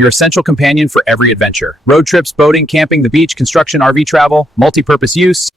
your essential companion for every adventure. Road trips, boating, camping, the beach, construction, RV travel, multi-purpose use.